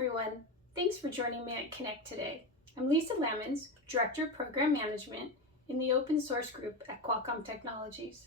everyone. Thanks for joining me at Connect today. I'm Lisa Lamons, Director of Program Management in the open source group at Qualcomm Technologies.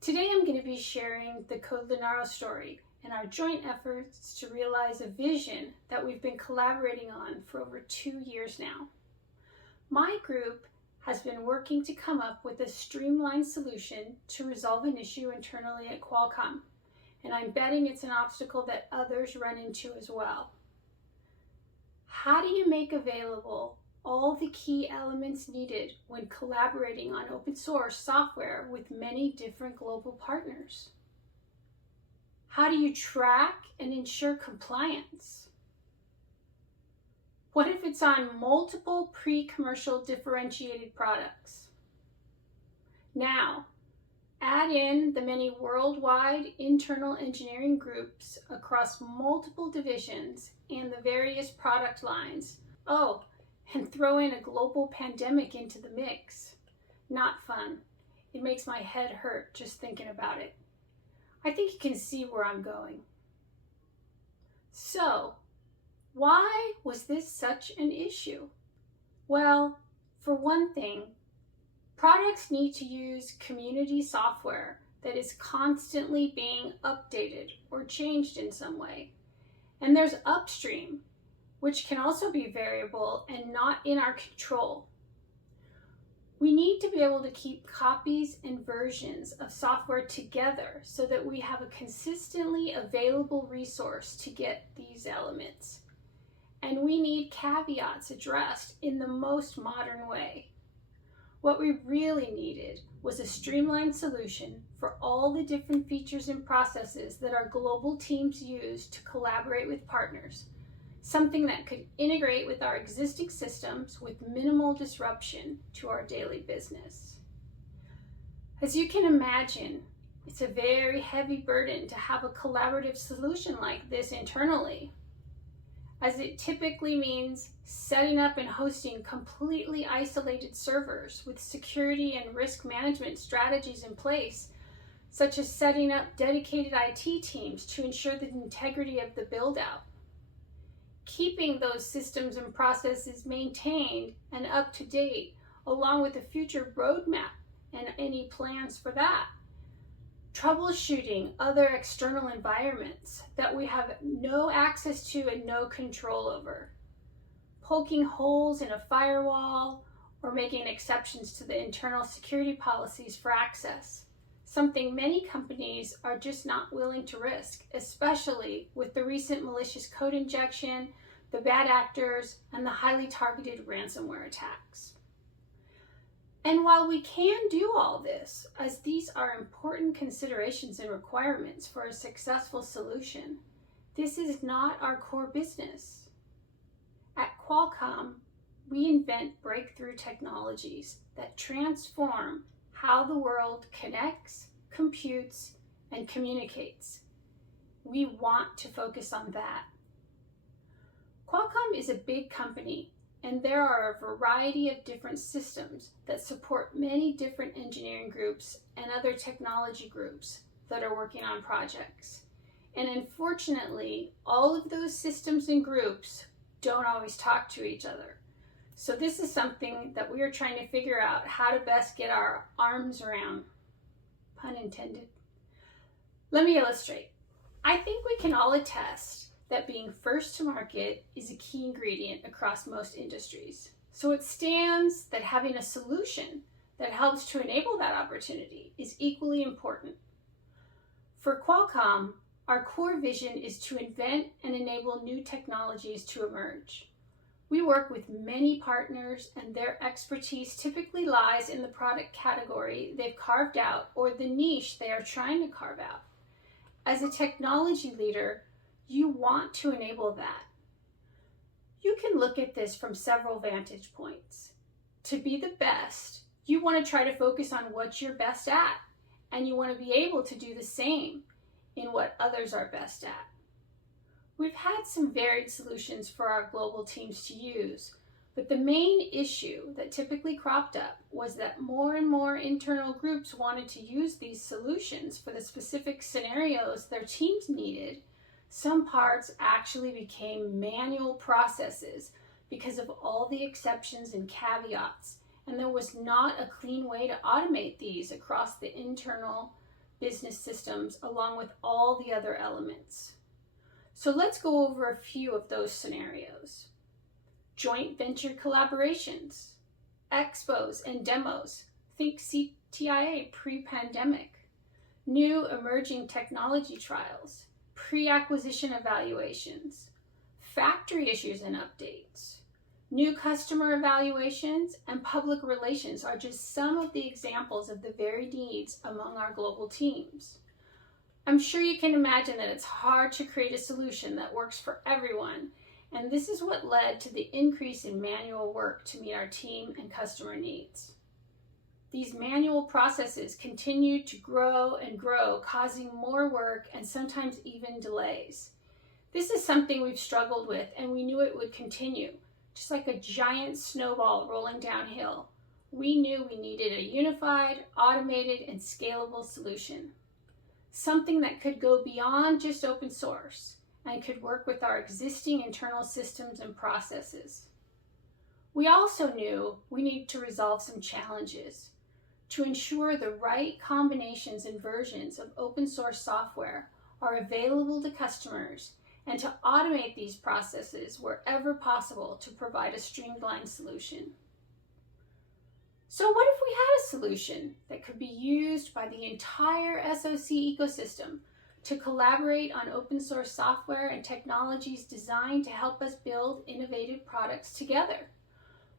Today I'm going to be sharing the CodeLinaro story and our joint efforts to realize a vision that we've been collaborating on for over 2 years now. My group has been working to come up with a streamlined solution to resolve an issue internally at Qualcomm, and I'm betting it's an obstacle that others run into as well. How do you make available all the key elements needed when collaborating on open source software with many different global partners? How do you track and ensure compliance? What if it's on multiple pre-commercial differentiated products? Now, add in the many worldwide internal engineering groups across multiple divisions and the various product lines. Oh, and throw in a global pandemic into the mix. Not fun. It makes my head hurt just thinking about it. I think you can see where I'm going. So, why was this such an issue? Well, for one thing, products need to use community software that is constantly being updated or changed in some way. And there's upstream, which can also be variable and not in our control. We need to be able to keep copies and versions of software together so that we have a consistently available resource to get these elements. And we need caveats addressed in the most modern way. What we really needed was a streamlined solution for all the different features and processes that our global teams use to collaborate with partners, something that could integrate with our existing systems with minimal disruption to our daily business. As you can imagine, it's a very heavy burden to have a collaborative solution like this internally, as it typically means setting up and hosting completely isolated servers with security and risk management strategies in place, such as setting up dedicated IT teams to ensure the integrity of the build-out. Keeping those systems and processes maintained and up to date, along with a future roadmap and any plans for that. Troubleshooting other external environments that we have no access to and no control over. Poking holes in a firewall or making exceptions to the internal security policies for access. Something many companies are just not willing to risk, especially with the recent malicious code injection, the bad actors, and the highly targeted ransomware attacks. And while we can do all this, as these are important considerations and requirements for a successful solution, this is not our core business. At Qualcomm, we invent breakthrough technologies that transform how the world connects, computes, and communicates. We want to focus on that. Qualcomm is a big company, and there are a variety of different systems that support many different engineering groups and other technology groups that are working on projects. And unfortunately, all of those systems and groups don't always talk to each other. So this is something that we are trying to figure out how to best get our arms around, pun intended. Let me illustrate. I think we can all attest that being first to market is a key ingredient across most industries. So it stands that having a solution that helps to enable that opportunity is equally important. For Qualcomm, our core vision is to invent and enable new technologies to emerge. We work with many partners, and their expertise typically lies in the product category they've carved out or the niche they are trying to carve out. As a technology leader, you want to enable that. You can look at this from several vantage points. To be the best, you want to try to focus on what you're best at, and you want to be able to do the same in what others are best at. We've had some varied solutions for our global teams to use, but the main issue that typically cropped up was that more and more internal groups wanted to use these solutions for the specific scenarios their teams needed, Some parts actually became manual processes because of all the exceptions and caveats, and there was not a clean way to automate these across the internal business systems along with all the other elements. So let's go over a few of those scenarios. Joint venture collaborations, expos and demos, think CTIA pre-pandemic, new emerging technology trials, pre-acquisition evaluations, factory issues and updates, new customer evaluations, and public relations are just some of the examples of the varied needs among our global teams. I'm sure you can imagine that it's hard to create a solution that works for everyone, and this is what led to the increase in manual work to meet our team and customer needs. These manual processes continued to grow and grow, causing more work and sometimes even delays. This is something we've struggled with, and we knew it would continue, just like a giant snowball rolling downhill. We knew we needed a unified, automated, and scalable solution. Something that could go beyond just open source and could work with our existing internal systems and processes. We also knew we needed to resolve some challenges to ensure the right combinations and versions of open source software are available to customers and to automate these processes wherever possible to provide a streamlined solution. So what if we had a solution that could be used by the entire SoC ecosystem to collaborate on open source software and technologies designed to help us build innovative products together,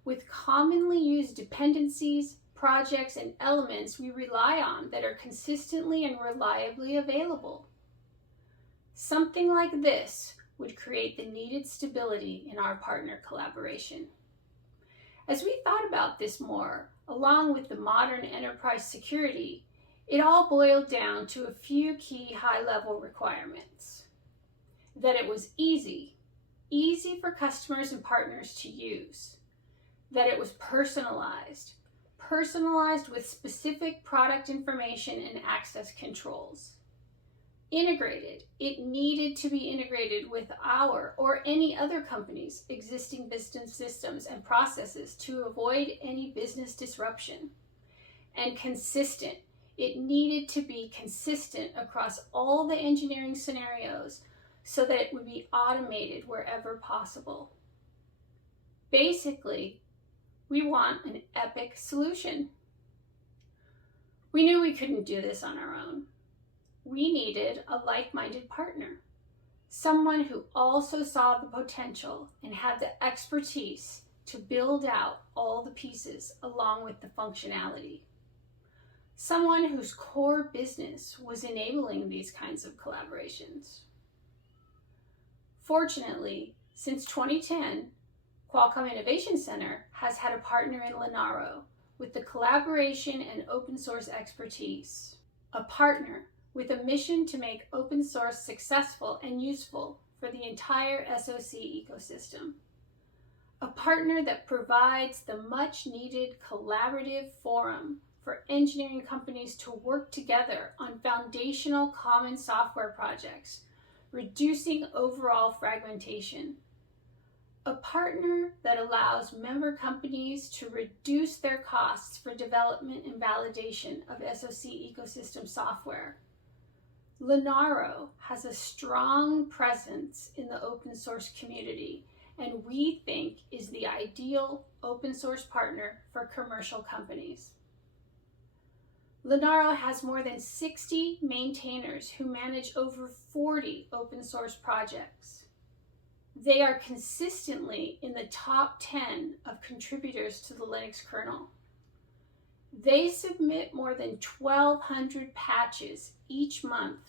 with commonly used dependencies, projects, and elements we rely on that are consistently and reliably available? Something like this would create the needed stability in our partner collaboration. As we thought about this more, along with the modern enterprise security, it all boiled down to a few key high-level requirements. That it was easy for customers and partners to use. That it was personalized with specific product information and access controls. Integrated, it needed to be integrated with our or any other company's existing business systems and processes to avoid any business disruption. And consistent, it needed to be consistent across all the engineering scenarios so that it would be automated wherever possible. Basically, we want an epic solution. We knew we couldn't do this on our own. We needed a like-minded partner, someone who also saw the potential and had the expertise to build out all the pieces along with the functionality. Someone whose core business was enabling these kinds of collaborations. Fortunately, since 2010, Qualcomm Innovation Center has had a partner in Linaro with the collaboration and open source expertise. A partner with a mission to make open source successful and useful for the entire SoC ecosystem. A partner that provides the much needed collaborative forum for engineering companies to work together on foundational common software projects, reducing overall fragmentation. A partner that allows member companies to reduce their costs for development and validation of SoC ecosystem software. Linaro has a strong presence in the open source community, and we think is the ideal open source partner for commercial companies. Linaro has more than 60 maintainers who manage over 40 open source projects. They are consistently in the top 10 of contributors to the Linux kernel. They submit more than 1,200 patches each month,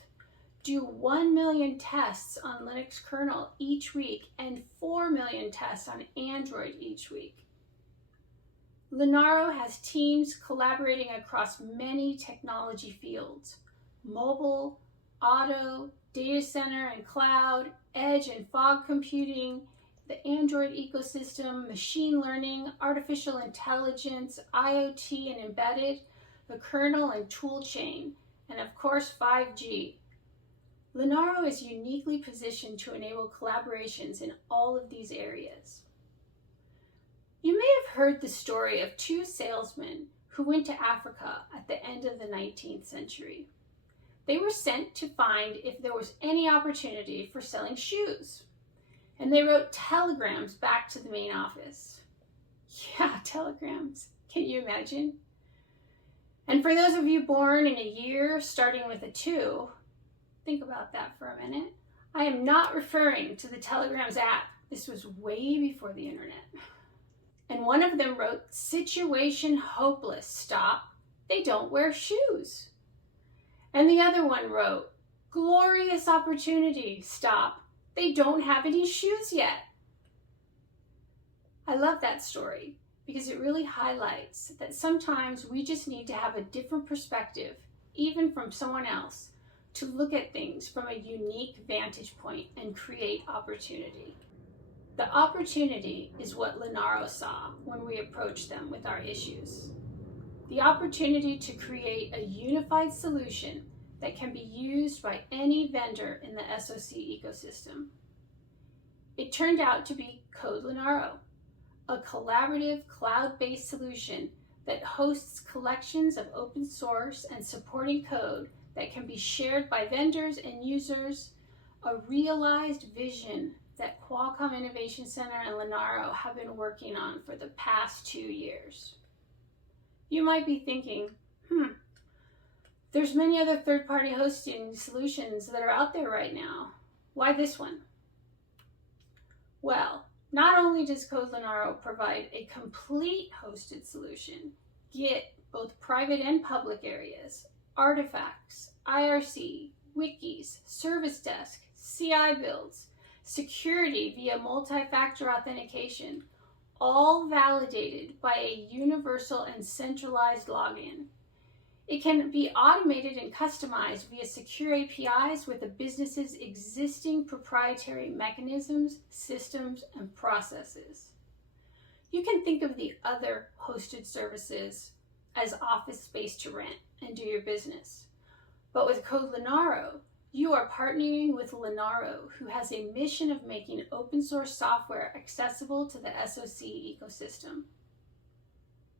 do 1 million tests on Linux kernel each week, and 4 million tests on Android each week. Linaro has teams collaborating across many technology fields: mobile, auto, data center and cloud, edge and fog computing, the Android ecosystem, machine learning, artificial intelligence, IoT and embedded, the kernel and tool chain, and of course 5G. Linaro is uniquely positioned to enable collaborations in all of these areas. You may have heard the story of two salesmen who went to Africa at the end of the 19th century. They were sent to find if there was any opportunity for selling shoes, and they wrote telegrams back to the main office. Yeah, telegrams. Can you imagine? And for those of you born in a year starting with a 2, think about that for a minute. I am not referring to the Telegrams app. This was way before the internet. And one of them wrote, "Situation hopeless, stop. They don't wear shoes." And the other one wrote, "Glorious opportunity, stop. They don't have any shoes yet." I love that story because it really highlights that sometimes we just need to have a different perspective, even from someone else, to look at things from a unique vantage point and create opportunity. The opportunity is what Linaro saw when we approached them with our issues. The opportunity to create a unified solution that can be used by any vendor in the SoC ecosystem. It turned out to be CodeLinaro, a collaborative cloud-based solution that hosts collections of open source and supporting code that can be shared by vendors and users, a realized vision that Qualcomm Innovation Center and Linaro have been working on for the past 2 years. You might be thinking, there's many other third-party hosting solutions that are out there right now. Why this one? Well, not only does CodeLinaro provide a complete hosted solution, Git, both private and public areas, artifacts, IRC, wikis, service desk, CI builds, security via multi-factor authentication, all validated by a universal and centralized login. It can be automated and customized via secure APIs with a business's existing proprietary mechanisms, systems, and processes. You can think of the other hosted services as office space to rent and do your business. But with CodeLinaro, you are partnering with Linaro, who has a mission of making open source software accessible to the SoC ecosystem.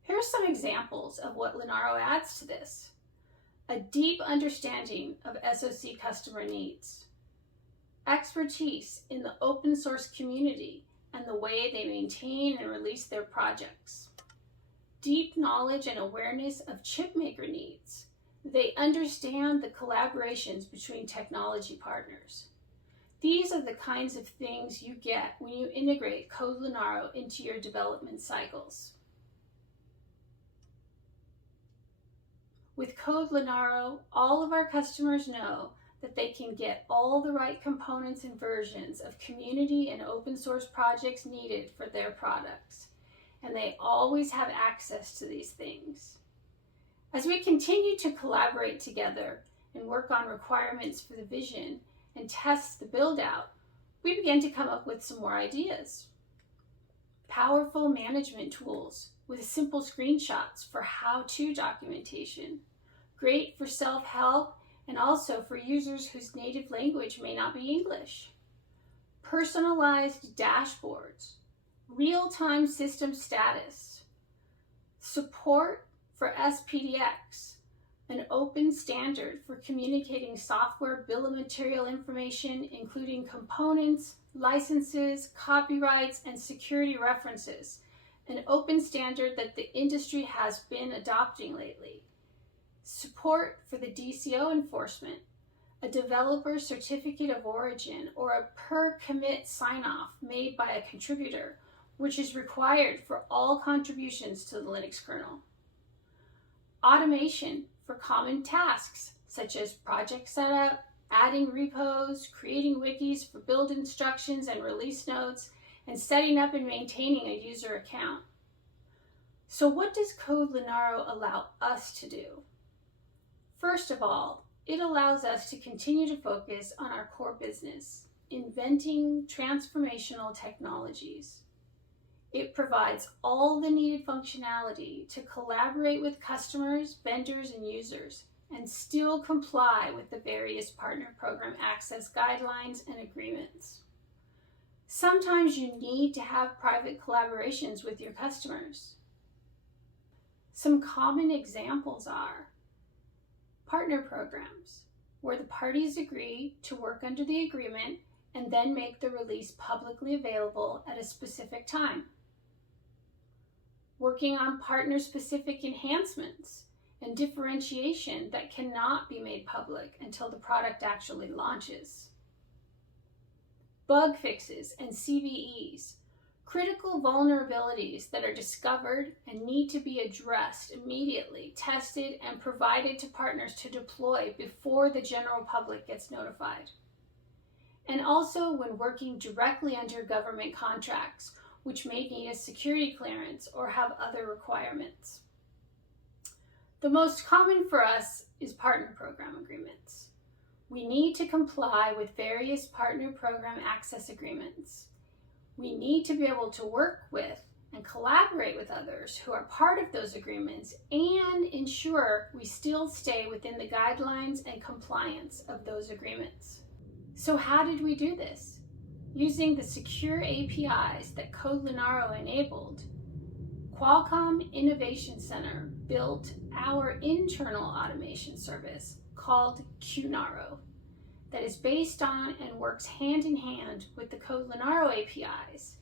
Here are some examples of what Linaro adds to this. A deep understanding of SoC customer needs. Expertise in the open source community and the way they maintain and release their projects. Deep knowledge and awareness of chipmaker needs. They understand the collaborations between technology partners. These are the kinds of things you get when you integrate CodeLinaro into your development cycles. With CodeLinaro, all of our customers know that they can get all the right components and versions of community and open source projects needed for their products, and they always have access to these things. As we continue to collaborate together and work on requirements for the vision and test the build-out, we began to come up with some more ideas. Powerful management tools with simple screenshots for how-to documentation, great for self-help and also for users whose native language may not be English. Personalized dashboards, real-time system status, support for SPDX, an open standard for communicating software bill of material information, including components, licenses, copyrights, and security references, an open standard that the industry has been adopting lately. Support for the DCO enforcement, a developer certificate of origin, or a per commit sign-off made by a contributor, which is required for all contributions to the Linux kernel. Automation for common tasks, such as project setup, adding repos, creating wikis for build instructions and release notes, and setting up and maintaining a user account. So what does CodeLinaro allow us to do? First of all, it allows us to continue to focus on our core business, inventing transformational technologies. It provides all the needed functionality to collaborate with customers, vendors, and users and still comply with the various partner program access guidelines and agreements. Sometimes you need to have private collaborations with your customers. Some common examples are partner programs, where the parties agree to work under the agreement and then make the release publicly available at a specific time. Working on partner-specific enhancements and differentiation that cannot be made public until the product actually launches. Bug fixes and CVEs, critical vulnerabilities that are discovered and need to be addressed immediately, tested, and provided to partners to deploy before the general public gets notified. And also when working directly under government contracts, which may need a security clearance or have other requirements. The most common for us is partner program agreements. We need to comply with various partner program access agreements. We need to be able to work with and collaborate with others who are part of those agreements and ensure we still stay within the guidelines and compliance of those agreements. So how did we do this? Using the secure APIs that CodeLinaro enabled, Qualcomm Innovation Center built our internal automation service called Qnaro that is based on and works hand in hand with the CodeLinaro APIs.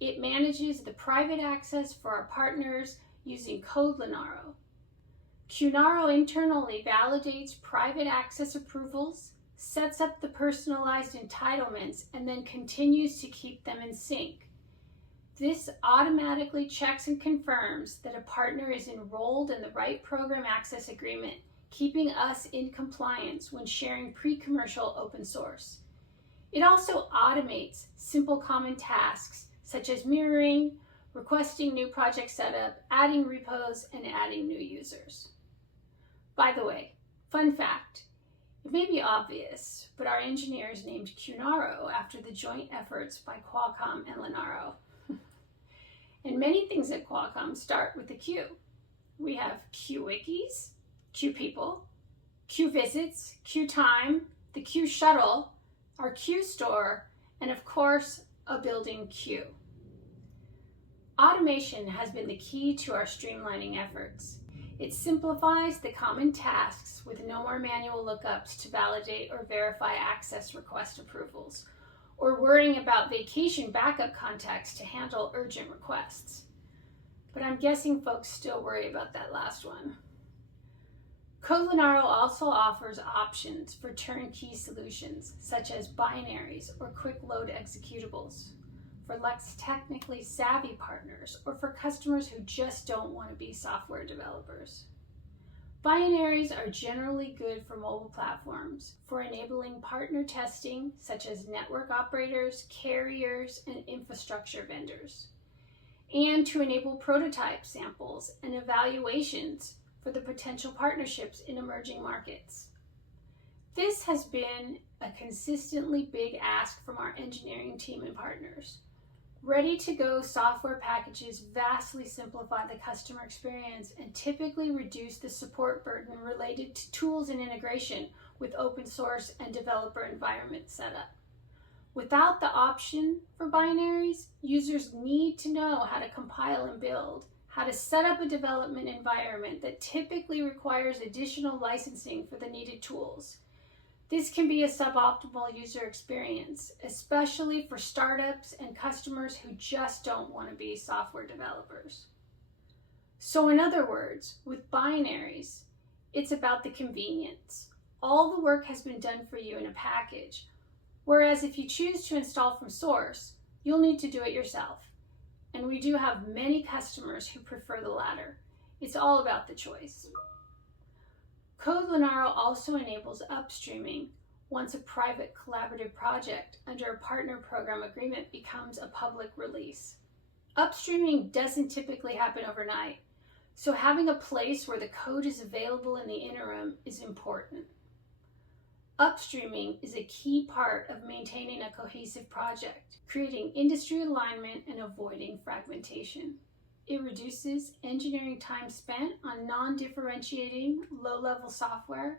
It manages the private access for our partners using CodeLinaro. Qnaro internally validates private access approvals, sets up the personalized entitlements, and then continues to keep them in sync. This automatically checks and confirms that a partner is enrolled in the right program access agreement, keeping us in compliance when sharing pre-commercial open source. It also automates simple common tasks such as mirroring, requesting new project setup, adding repos, and adding new users. By the way, fun fact, it may be obvious, but our engineers named Qnaro after the joint efforts by Qualcomm and Linaro. And many things at Qualcomm start with a Q. We have QWikis, QPeople, QVisits, QTime, the Q Shuttle, our Q Store, and of course, a building queue. Automation has been the key to our streamlining efforts. It simplifies the common tasks with no more manual lookups to validate or verify access request approvals, or worrying about vacation backup contacts to handle urgent requests. But I'm guessing folks still worry about that last one. CodeLinaro also offers options for turnkey solutions, such as binaries or quick load executables, for less technically savvy partners or for customers who just don't want to be software developers. Binaries are generally good for mobile platforms for enabling partner testing, such as network operators, carriers, and infrastructure vendors, and to enable prototype samples and evaluations for the potential partnerships in emerging markets. This has been a consistently big ask from our engineering team and partners. Ready-to-go software packages vastly simplify the customer experience and typically reduce the support burden related to tools and integration with open source and developer environment setup. Without the option for binaries, users need to know how to compile and build, how to set up a development environment that typically requires additional licensing for the needed tools. This can be a suboptimal user experience, especially for startups and customers who just don't want to be software developers. So in other words, with binaries, it's about the convenience. All the work has been done for you in a package, whereas if you choose to install from source, you'll need to do it yourself. And we do have many customers who prefer the latter. It's all about the choice. CodeLinaro also enables upstreaming once a private collaborative project under a partner program agreement becomes a public release. Upstreaming doesn't typically happen overnight, so having a place where the code is available in the interim is important. Upstreaming is a key part of maintaining a cohesive project, creating industry alignment and avoiding fragmentation. It reduces engineering time spent on non-differentiating low-level software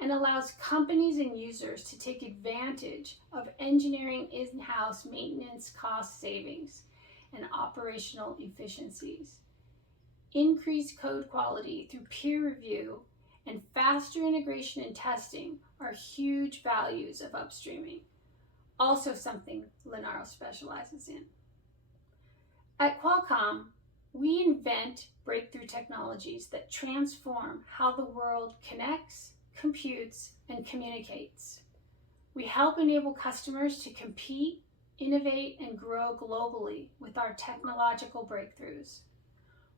and allows companies and users to take advantage of engineering in-house maintenance cost savings and operational efficiencies. Increased code quality through peer review and faster integration and testing are huge values of upstreaming, also something Linaro specializes in. At Qualcomm, we invent breakthrough technologies that transform how the world connects, computes, and communicates. We help enable customers to compete, innovate, and grow globally with our technological breakthroughs.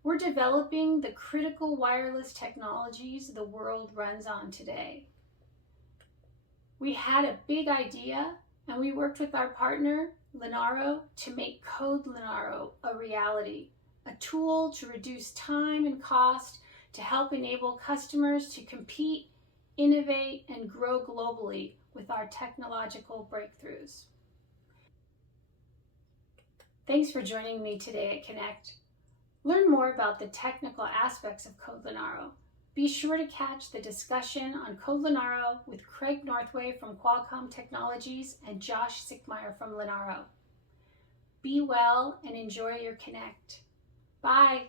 We're developing the critical wireless technologies the world runs on today. We had a big idea, and we worked with our partner, Linaro, to make CodeLinaro a reality, a tool to reduce time and cost to help enable customers to compete, innovate, and grow globally with our technological breakthroughs. Thanks for joining me today at Connect. Learn more about the technical aspects of CodeLinaro. Be sure to catch the discussion on CodeLinaro with Craig Northway from Qualcomm Technologies and Josh Sickmeyer from Linaro. Be well and enjoy your Connect. Bye.